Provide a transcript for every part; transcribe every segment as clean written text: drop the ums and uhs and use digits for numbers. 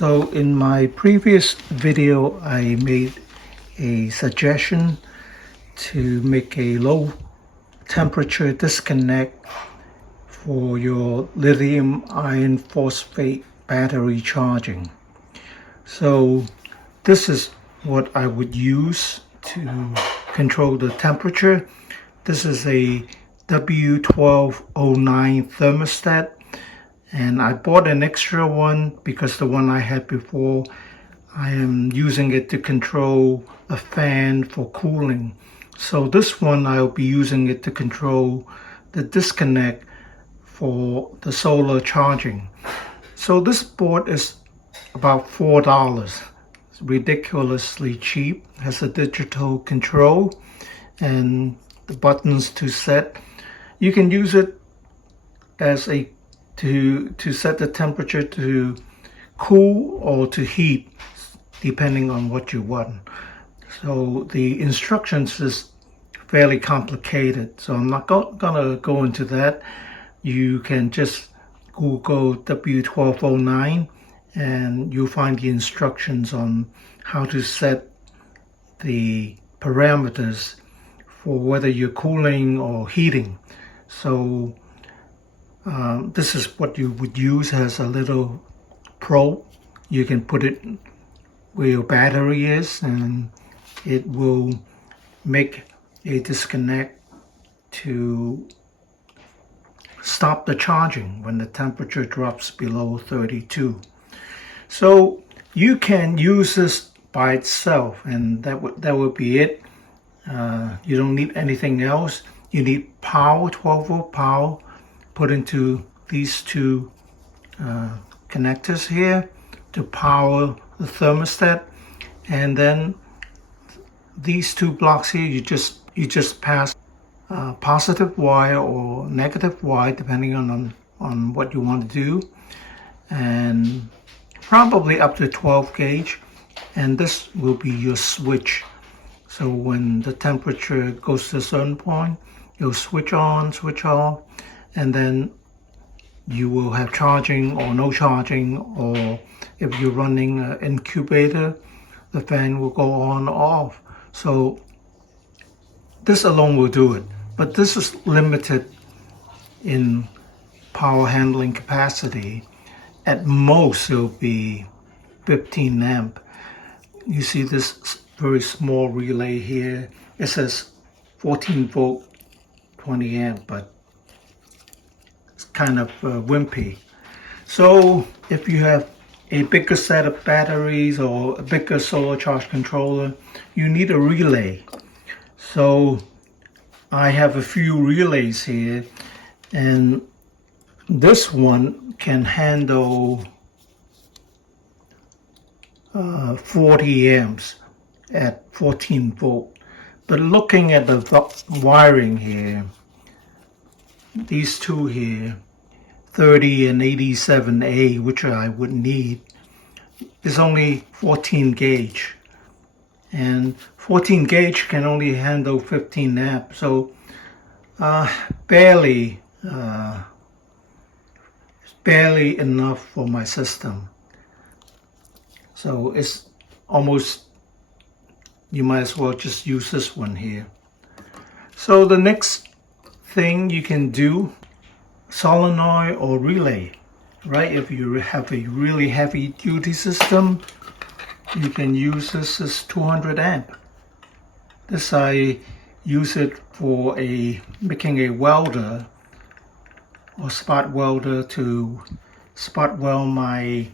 So in my previous video, I made a suggestion to make a low temperature disconnect for your lithium iron phosphate battery charging. So this is what I would use to control the temperature. This is a W1209 thermostat, and I bought an extra one because the one I had before, I am using it to control a fan for cooling. So this one I'll be using it to control the disconnect for the solar charging. So this board is about $4. It's ridiculously cheap. It has a digital control and the buttons to set. You can use it as a to set the temperature to cool or to heat, depending on what you want. So the instructions is fairly complicated, so I'm not gonna go into that. You can just Google W1209 and you'll find the instructions on how to set the parameters for whether you're cooling or heating. So this is what you would use as a little probe. You can put it where your battery is and it will make a disconnect to stop the charging when the temperature drops below 32. So you can use this by itself and that would be it. You don't need anything else. You need power, 12-volt power, put into these two connectors here to power the thermostat, and then these two blocks here, you just pass positive wire or negative wire depending on what you want to do, and probably up to 12 gauge, and this will be your switch. So when the temperature goes to a certain point, you'll switch on, switch off, and then you will have charging or no charging, or if you're running an incubator, the fan will go on or off. So this alone will do it, but this is limited in power handling capacity. At most it'll be 15 amp. You see this very small relay here, it says 14 volt 20 amp, but it's kind of wimpy. So if you have a bigger set of batteries or a bigger solar charge controller, you need a relay. So I have a few relays here, and this one can handle 40 amps at 14 volt. But looking at the wiring here, these two here, 30 and 87A, which I would need, is only 14 gauge. And 14 gauge can only handle 15 amp, so barely enough for my system. So it's almost, you might as well just use this one here. So the next thing you can do, solenoid or relay, right? If you have a really heavy duty system, you can use this as 200 amp. This I use it for making a welder or spot welder to spot weld my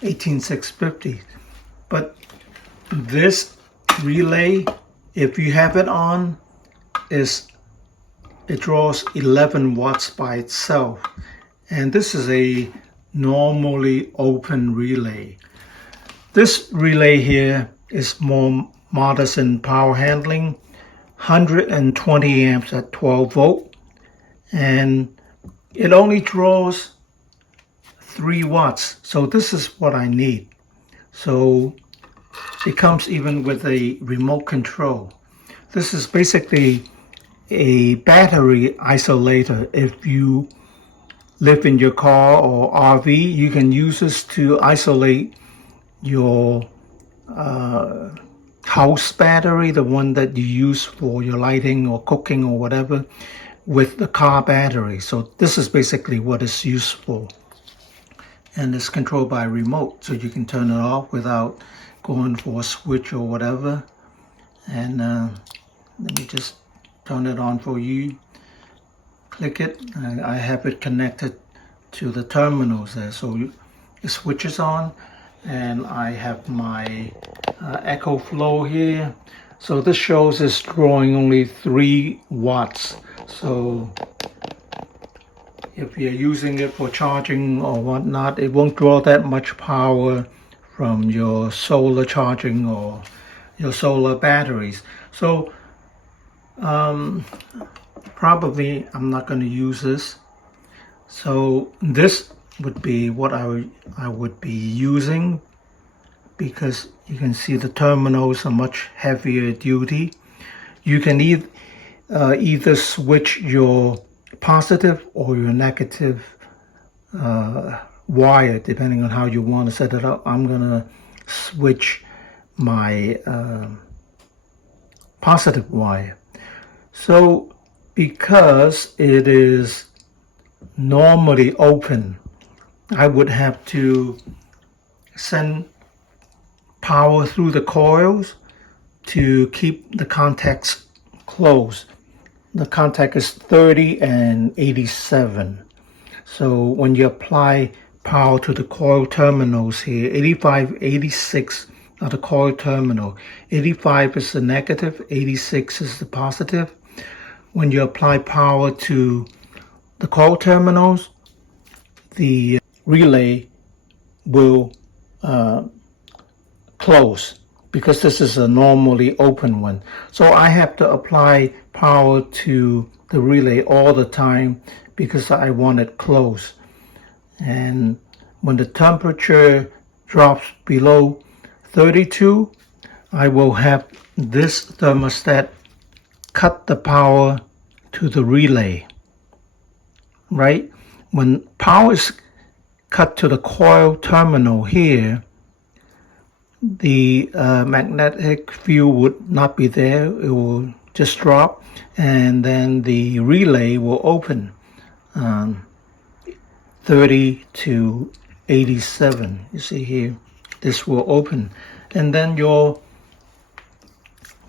18650. But this relay, if you have it on, it draws 11 watts by itself, and this is a normally open relay. This relay here is more modest in power handling, 120 amps at 12 volt, and it only draws 3 watts. So this is what I need. So it comes even with a remote control. This is basically a battery isolator. If you live in your car or RV, you can use this to isolate your house battery, the one that you use for your lighting or cooking or whatever, with the car battery. So this is basically what it's used for. And it's controlled by remote, so you can turn it off without going for a switch or whatever. And let me just turn it on for you. Click it. I have it connected to the terminals there, so it switches on. And I have my Echo Flow here. So this shows it's drawing only 3 watts. So if you're using it for charging or whatnot, it won't draw that much power from your solar charging or your solar batteries. So probably I'm not going to use this. So this would be what I would be using, because you can see the terminals are much heavier duty. You can either switch your positive or your negative wire depending on how you want to set it up. I'm gonna switch my positive wire. So because it is normally open, I would have to send power through the coils to keep the contacts closed. The contact is 30 and 87. So when you apply power to the coil terminals here, 85, 86 are the coil terminal. 85 is the negative, 86 is the positive. When you apply power to the coil terminals, the relay will close, because this is a normally open one. So I have to apply power to the relay all the time because I want it closed. And when the temperature drops below 32, I will have this thermostat cut the power to the relay, right? When power is cut to the coil terminal here, the magnetic field would not be there. It will just drop, and then the relay will open 30 to 87. You see here, this will open, and then your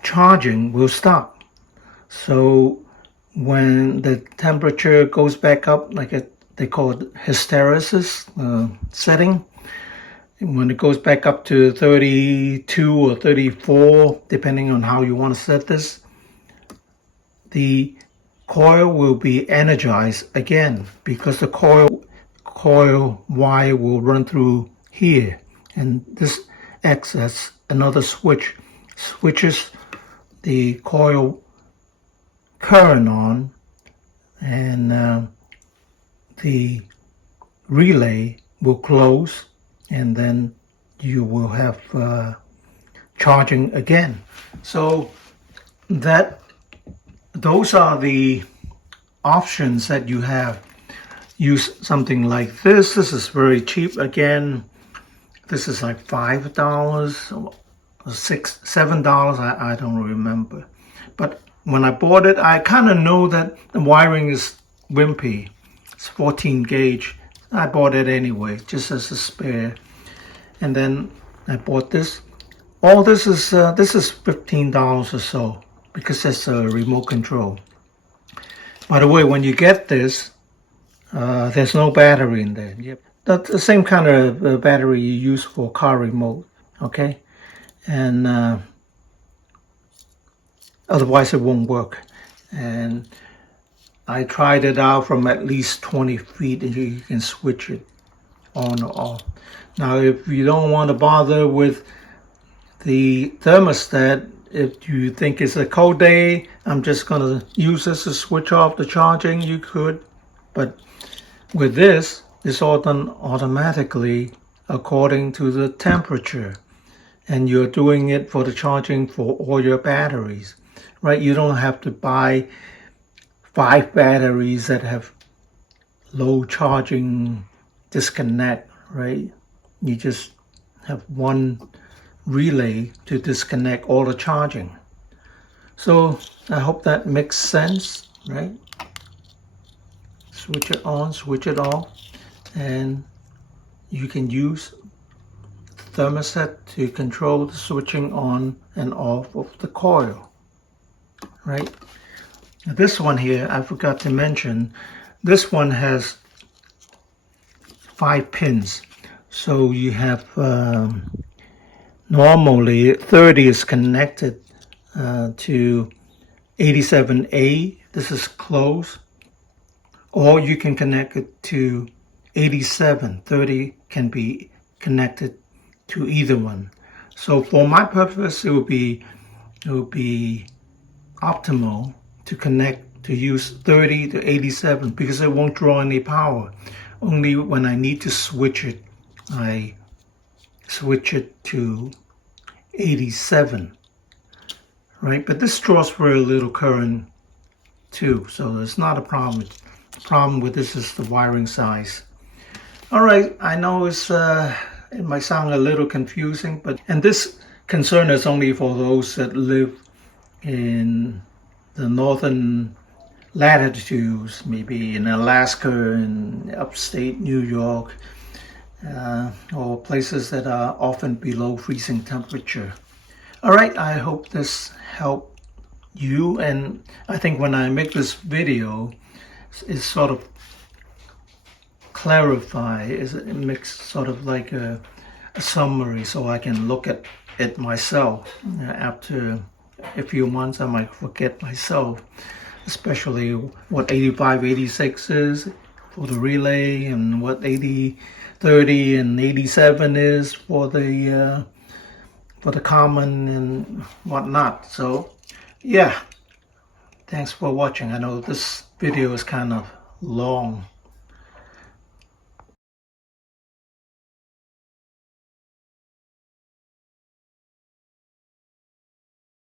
charging will stop. So when the temperature goes back up, like they call it hysteresis setting, when it goes back up to 32 or 34, depending on how you want to set this, the coil will be energized again, because the coil wire will run through here, and this acts as another switches the coil current on, and the relay will close, and then you will have charging again. So those are the options that you have. Use something like this. This is very cheap. Again, this is like $5 or $7. I don't remember. But when I bought it, I kind of know that the wiring is wimpy. It's 14 gauge. I bought it anyway, just as a spare. And then I bought this. All this is $15 or so, because it's a remote control. By the way, when you get this, there's no battery in there. Yep. That's the same kind of battery you use for car remote, okay? And otherwise it won't work. And I tried it out from at least 20 feet, and you can switch it on or off. Now, if you don't want to bother with the thermostat, if you think it's a cold day, I'm just going to use this to switch off the charging, you could. But with this, it's all done automatically according to the temperature. And you're doing it for the charging for all your batteries, right? You don't have to buy 5 batteries that have low charging disconnect, right? You just have one relay to disconnect all the charging. So I hope that makes sense, right? Switch it on, switch it off, and you can use thermostat to control the switching on and off of the coil, right? This one here, I forgot to mention, this one has 5 pins. So you have, normally 30 is connected to 87A. This is closed. Or you can connect it to 87. 30 can be connected to either one. So for my purpose, it would be optimal to use 30 to 87 because it won't draw any power. Only when I need to switch it, I switch it to 87, right? But this draws very little current too, so it's not a problem. The problem with this is the wiring size. All right, I know it might sound a little confusing, and this concern is only for those that live in the northern latitudes, maybe in Alaska and upstate New York, or places that are often below freezing temperature. All right, I hope this helped you, and I think when I make this video, it sort of it makes sort of like a summary, so I can look at it myself. After a few months, I might forget myself, especially what 85, 86 is for the relay, and what 80, 30, and 87 is for the common and whatnot. So yeah, thanks for watching. I know this video is kind of long.